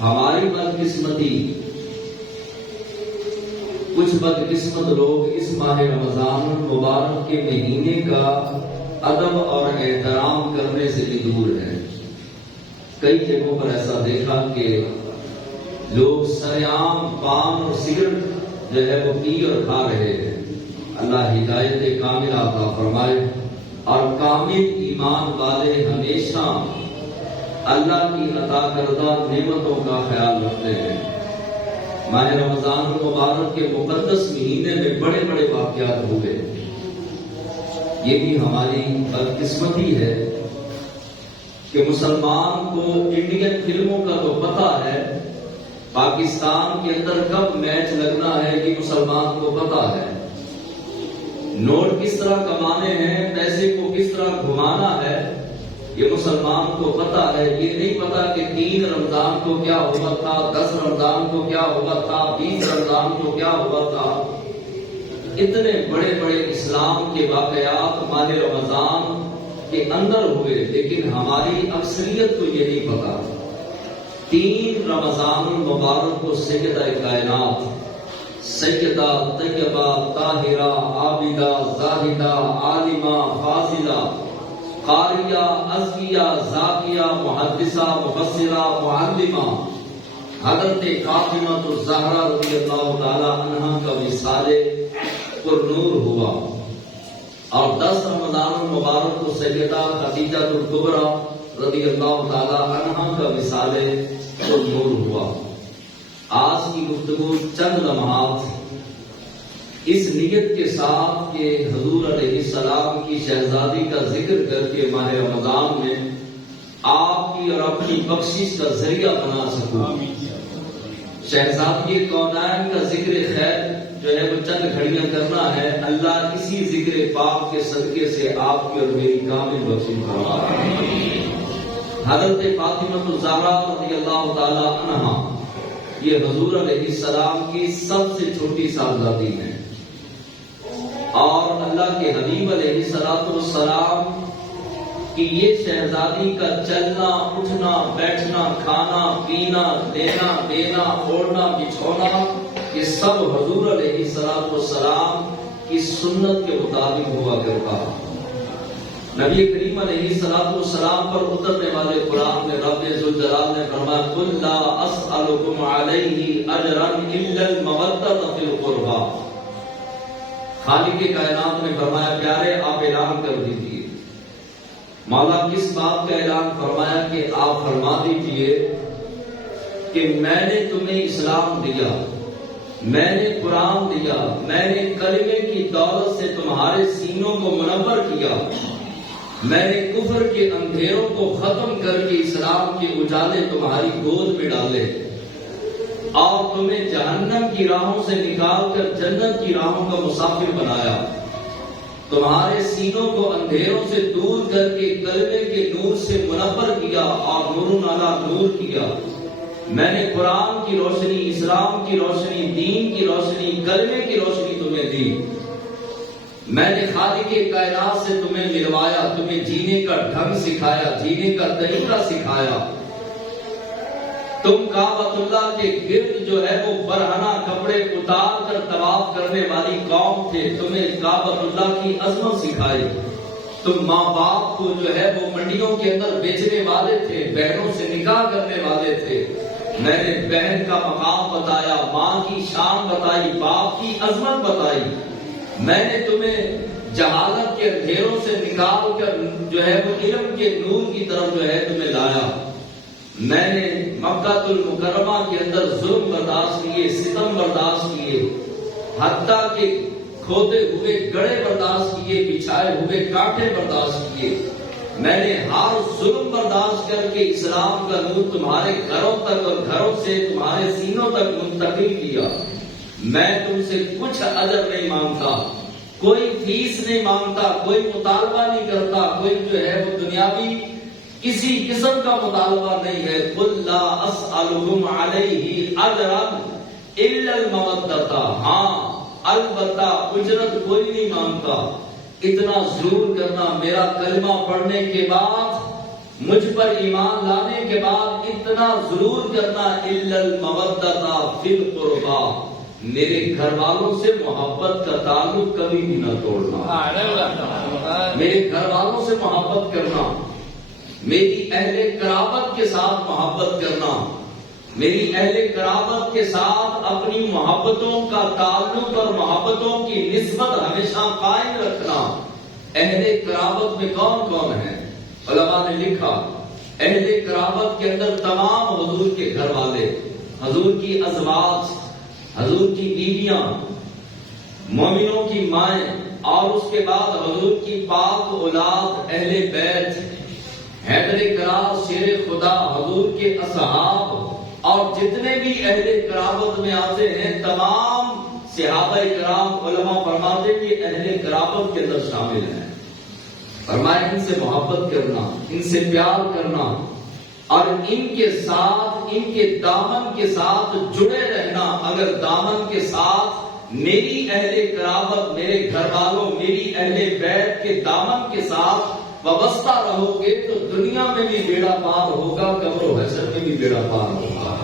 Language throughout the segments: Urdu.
ہماری بدقسمتی، کچھ بدقسمت لوگ اس ماہ رمضان المبارک کے مہینے کا ادب اور احترام کرنے سے بھی دور ہیں۔ کئی جگہوں پر ایسا دیکھا کہ لوگ سریعام پان اور سگریٹ جو ہے وہ پی اور کھا رہے ہیں۔ اللہ ہدایت کاملہ عطا فرمائے اور کامل ایمان والے ہمیشہ اللہ کی عطا کردہ نعمتوں کا خیال رکھتے ہیں۔ ماہ رمضان المبارک کے مقدس مہینے میں بڑے بڑے واقعات ہو گئے۔ یہ بھی ہماری بدقسمتی ہے کہ مسلمان کو انڈین فلموں کا تو پتہ ہے، پاکستان کے اندر کب میچ لگنا ہے یہ مسلمان کو پتہ ہے، نوٹ کس طرح کمانے ہیں، پیسے کو کس طرح گھمانا ہے یہ مسلمان کو پتہ ہے۔ یہ نہیں پتا کہ 3 رمضان کو کیا ہوا تھا، 10 رمضان کو کیا ہوا تھا، 20 رمضان کو کیا ہوا تھا۔ اتنے بڑے بڑے اسلام کے واقعات ماہ رمضان کے اندر ہوئے، لیکن ہماری اکثریت کو یہ نہیں پتا۔ 3 رمضان المبارک کو سیدہ کائنات، سیدہ طیبہ طاہرہ عابدہ زاہدہ عالمہ فاضلہ قاریہ ازکیہ زاکیہ محدثہ مفسرہ معلمہ حضرت فاطمہ الزہرا رضی اللہ تعالی عنہا کا وصال پر نور ہوا، اور 10 رمضان المبارک کو سیدہ خدیجہ الکبریٰ رضی اللہ تعالی عنہا کا وصال پر نور ہوا۔ آج کی گفتگو چند لمحات اس نیت کے ساتھ کہ حضور علیہ السلام کی شہزادی کا ذکر کر کے ماہ رمضان میں آپ کی اور اپنی بخشش کا ذریعہ بنا سکوں۔ شہزادی کونین کا ذکر خیر جو ہے وہ چند گھڑیاں کرنا ہے، اللہ اسی ذکر پاک کے صدقے سے آپ کی اور میری کامل بخشش فرمائے۔ حضرت فاطمہ الزہرا رضی اللہ تعالی عنہا یہ حضور علیہ السلام کی سب سے چھوٹی صاحبزادی ہیں، اور اللہ کے حبیب علیہ السلام کی یہ شہزادی کا چلنا اٹھنا بیٹھنا کھانا پینا لینا دینا اوڑھنا بچھونا یہ سب حضور علیہ السلام کی سنت کے مطابق ہوا کرتا۔ نبی کریم علیہ السلام پر اترنے والے قرآن میں رب ذوالجلال نے فرمایا قل لا اسألکم علیہ اجرا الا المودۃ فی القربى۔ خالق کائنات نے فرمایا پیارے آپ اعلان کر دیجئے۔ مولا کس بات کا اعلان فرمایا کہ آپ فرما دیجئے کہ میں نے تمہیں اسلام دیا، میں نے قرآن دیا، میں نے کلمے کی دولت سے تمہارے سینوں کو منور کیا، میں نے کفر کے اندھیروں کو ختم کر کے اسلام کے اجالے تمہاری گود میں ڈالے، اور تمہیں جہنم کی راہوں سے نکال کر جنت کی راہوں کا مسافر بنایا، تمہارے سینوں کو اندھیروں سے دور کر کے کلمے کے نور سے منور کیا اور نور علی نور کیا۔ میں نے قرآن کی روشنی، اسلام کی روشنی، دین کی روشنی، کلمے کی روشنی تمہیں دی۔ میں نے خالق کائنات سے تمہیں ملوایا، تمہیں جینے کا ڈھنگ سکھایا، جینے کا طریقہ سکھایا۔ تم کعبۃ اللہ کے گرد جو ہے وہ برہنہ کپڑے اتار کر طواف کرنے والی قوم تھے، تمہیں کعبۃ اللہ کی عظمت سکھائی۔ تم ماں باپ کو جو ہے وہ منڈیوں کے اندر بیچنے والے تھے، بہنوں سے نکاح کرنے والے تھے، میں نے بہن کا مقام بتایا، ماں کی شان بتائی، باپ کی عظمت بتائی۔ میں نے تمہیں جہالت کے اندھیروں سے نکال کر جو ہے وہ علم کے نور کی طرف جو ہے تمہیں لایا۔ میں نے مکہ المکرمہ کے اندر ظلم برداشت کیے، ستم برداشت کیے، حتیٰ کہ کھودے ہوئے گڑھے برداشت کیے، بچھائے ہوئے کانٹے برداشت کیے۔ میں نے ہر ظلم برداشت کر کے اسلام کا نور تمہارے گھروں تک اور گھروں سے تمہارے سینوں تک منتقل کیا۔ میں تم سے کچھ اجر نہیں مانگتا، کوئی فیس نہیں مانگتا، کوئی مطالبہ نہیں کرتا، کوئی جو ہے وہ دنیاوی کسی قسم کا مطالبہ نہیں ہے۔ قل لا اسألکم علیہ اجرا الا المودۃ، ہاں البتہ اجرت کوئی نہیں مانگتا۔ اتنا ضرور کرنا، میرا کلمہ پڑھنے کے بعد مجھ پر ایمان لانے کے بعد اتنا ضرور کرنا الا المودۃ فی القربى، میرے گھر والوں سے محبت کا تعلق کبھی بھی نہ توڑنا، میرے گھر والوں سے محبت کرنا، میری اہل قرابت کے ساتھ محبت کرنا، میری اہل قرابت کے ساتھ اپنی محبتوں کا تعلق اور محبتوں کی نسبت ہمیشہ قائم رکھنا۔ اہل قرابت میں کون کون ہیں؟ علماء نے لکھا اہل قرابت کے اندر تمام حضور کے گھر والے، حضور کی ازواج، حضور کی بیویاں، مومنوں کی مائیں، اور اس کے بعد حضور کی پاک اولاد اہل بیت، حیدر کرار شیر خدا، حضور کے اصحاب، اور جتنے بھی اہل قرابت میں آتے ہیں تمام صحابہ کرام، علماء فرماتے ہیں کہ اہل قرابت کے اندر شامل ہیں۔ فرمایا ان سے محبت کرنا، ان سے پیار کرنا، اور ان کے ساتھ، ان کے دامن کے ساتھ جڑے رہنا۔ اگر دامن کے ساتھ میری اہل قرابت، میرے گھر والوں، میری اہل بیت کے دامن کے ساتھ وابستہ رہو گے تو دنیا میں بھی بیڑا پار ہوگا، قبر و حشر میں بھی بیڑا پار ہوگا۔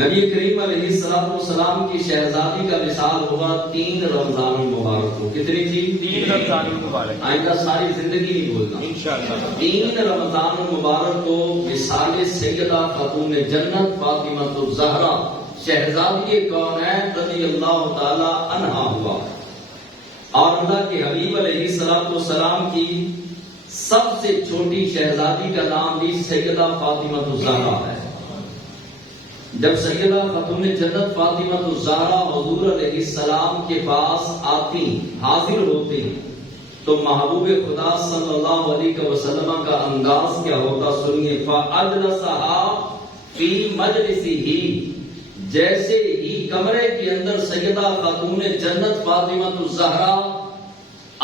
نبی کریم علیہ السلام کی شہزادی کا مثال ہوا 3 رمضان المبارک کو۔ کتنی تھی؟ 3 رمضان المبارک۔ آئندہ ساری زندگی نہیں بولنا انشاءاللہ۔ 3 رمضان المبارک کو مثال سیدہ خاتون جنت فاطمہ الزہرا شہزادی کونین رضی اللہ تعالی عنہا ہوا، اور اللہ کے حبیب علیہ السلام کی سب سے چھوٹی شہزادی کا نام بھی سیدہ فاطمہ الزہرا ہے۔ جب سیدہ خاتون جنت فاطمہ الزہرا حضور علیہ السلام کے پاس آتی، حاضر ہوتی، تو محبوب خدا صلی اللہ علیہ وسلم کا انداز کیا ہوتا سنیے۔ فَأَجْلَسَهَا فِي مَجْلِسِهِ، جیسے ہی کمرے کے اندر سیدہ خاتون جنت فاطمہ الزہرا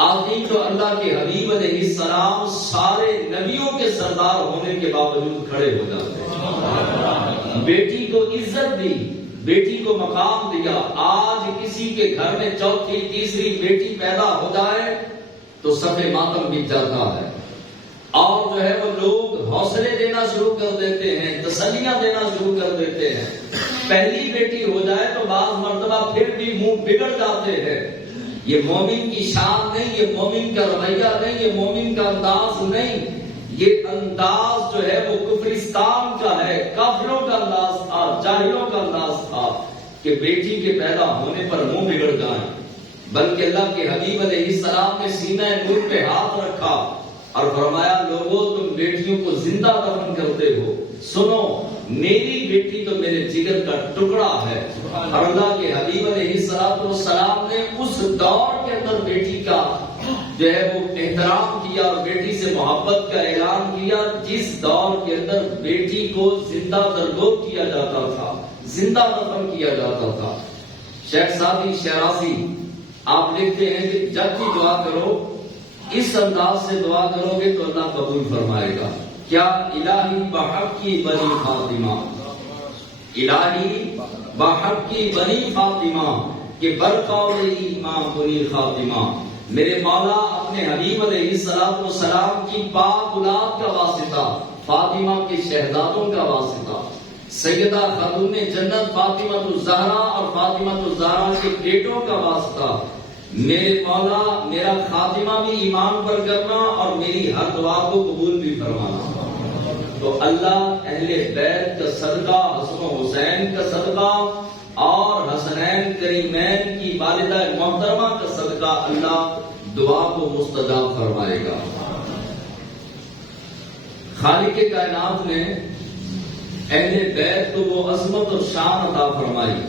آتی تو اللہ کے حبیب علیہ السلام سارے نبیوں کے سردار ہونے کے باوجود کھڑے ہو جاتے ہیں۔ بیٹی کو عزت دی، بیٹی کو مقام دیا۔ آج کسی کے گھر میں چوتھی تیسری بیٹی پیدا ہو جائے تو صف ماتم بچ جاتا ہے، اور جو ہے وہ لوگ حوصلے دینا شروع کر دیتے ہیں، تسلیاں دینا شروع کر دیتے ہیں۔ پہلی بیٹی ہو جائے تو بعض مرتبہ پھر بھی منہ بگڑ جاتے ہیں۔ یہ مومن کی شان نہیں، یہ مومن کا رویہ نہیں، یہ مومن کا انداز نہیں، یہ انداز جو ہے وہ کفرستان کا ہے، کافروں کا انداز تھا، جاہلوں کا انداز تھا کہ بیٹی کے پیدا ہونے پر منہ بگڑ جائیں۔ بلکہ اللہ کے حبیب علیہ السلام نے سینہ نور پہ ہاتھ رکھا اور فرمایا لوگوں تم بیٹیوں کو زندہ دفن کرتے ہو، سنو میری بیٹی تو میرے جگر کا ٹکڑا ہے۔ اور اللہ کے حبیب علیہ السلام نے اس دور کے اندر بیٹی کا جو ہے وہ احترام کیا اور بیٹی سے محبت کا اعلان کیا، جس دور کے اندر بیٹی کو زندہ درگور کیا جاتا تھا، زندہ دفن کیا جاتا تھا۔ شیخ سعدی شیرازی آپ لکھتے ہیں کہ جب بھی دعا کرو اس انداز سے دعا کرو گے تو اللہ قبول فرمائے گا۔ کیا الہی بحق کی بنی فاطمہ، الہی بحق کی بنی فاطمہ کہ برقول ایمان بنی فاطمہ، میرے مولا اپنے حبیب علیہ السلام کی پاک اولاد کا واسطہ، فاطمہ کے شہزادوں کا واسطہ، سیدہ خاتون جنت فاطمہ الزہرا اور فاطمہ الزہرا کے بیٹوں کا واسطہ، میرے مولا میرا خاتمہ بھی ایمان پر کرنا اور میری ہر دعا کو قبول بھی فرمانا۔ تو اللہ اہل بیت کا صدقہ، حسن و حسین کا صدقہ اور حسنین کریمین کی والدہ محترمہ کا صدقہ اللہ دعا کو مستجاب فرمائے گا۔ خالق کائنات نے اہل بیت کو وہ عظمت اور شان عطا فرمائی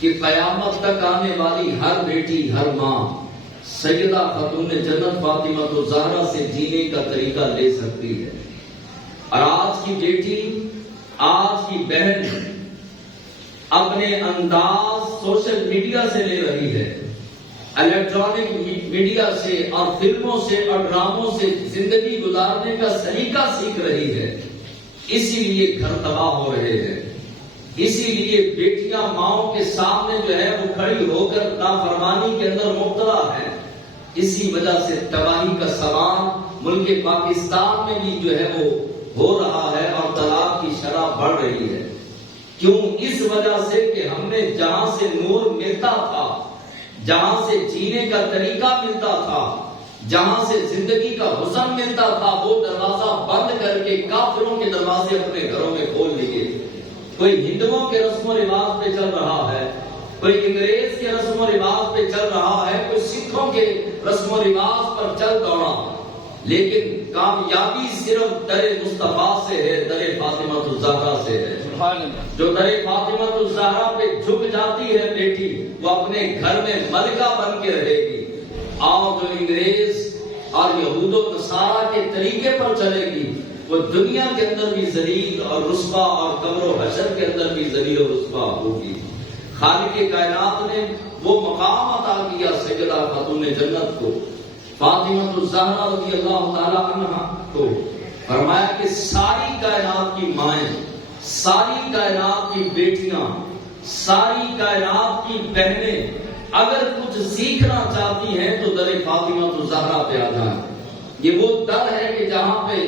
کہ قیامت تک آنے والی ہر بیٹی، ہر ماں سیدہ خاتون جنت فاطمہ الزہرا سے جینے کا طریقہ لے سکتی ہے۔ اور آج کی بیٹی، آج کی بہن اپنے انداز سوشل میڈیا سے لے رہی ہے، الیکٹرانک میڈیا سے اور فلموں سے اور ڈراموں سے زندگی گزارنے کا سلیقہ سیکھ رہی ہے۔ اسی لیے گھر تباہ ہو رہے ہیں، اسی لیے بیٹیاں ماؤں کے سامنے جو ہے وہ کھڑی ہو کر نافرمانی کے اندر مبتلا ہے۔ اسی وجہ سے تباہی کا سامان ملک پاکستان میں بھی جو ہے وہ ہو رہا ہے اور طلاق کی شرح بڑھ رہی ہے. کیوں؟ اس وجہ سے کہ ہم نے جہاں سے نور ملتا تھا، جہاں سے جینے کا طریقہ ملتا تھا، جہاں سے زندگی کا حسن ملتا تھا، وہ دروازہ بند کر کے کافروں کے دروازے اپنے گھروں میں کھول لیے. کوئی ہندوؤں کے رسم و رواج پہ چل رہا ہے، کوئی انگریز کے رسم و رواج پہ چل رہا ہے، کوئی سکھوں کے رسم و رواج پر چل دوڑا. لیکن کامیابی صرف در مصطفیٰ سے ہے، در فاطمہ الزہرا سے ہے. جو در فاطمہ الزہرا پہ جھک جاتی ہے بیٹی، وہ اپنے گھر میں ملکہ بن کے رہے گی. اور جو انگریز اور یہود و نصارہ کے طریقے پر چلے گی، وہ دنیا کے اندر بھی ذلیل اور رسوا اور قبر و حشر کے اندر بھی ذلیل اور رسوا ہوگی. خالق کائنات نے وہ مقام عطا کیا سیدہ خاتون جنت کو، فاطمہ الزہرا رضی اللہ تعالی عنہا کو. فرمایا کہ ساری کائنات کی مائیں، ساری کائنات کی بیٹیاں، ساری کائنات کی بہنیں اگر کچھ سیکھنا چاہتی ہیں تو در فاطمہ الزہرا پہ آ جائیں. یہ وہ در ہے کہ جہاں پہ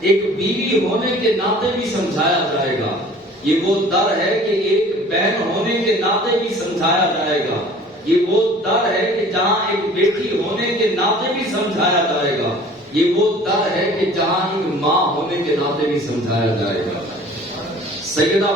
ایک بیوی ہونے کے ناطے بھی سمجھایا جائے گا. یہ وہ در ہے کہ ایک بہن ہونے کے ناطے بھی سمجھایا جائے گا. یہ وہ در ہے کہ جہاں ایک بیٹی ہونے کے ناطے بھی سمجھایا جائے گا. یہ وہ در ہے کہ جہاں ایک ماں ہونے کے ناطے بھی سمجھایا جائے گا. سیدہ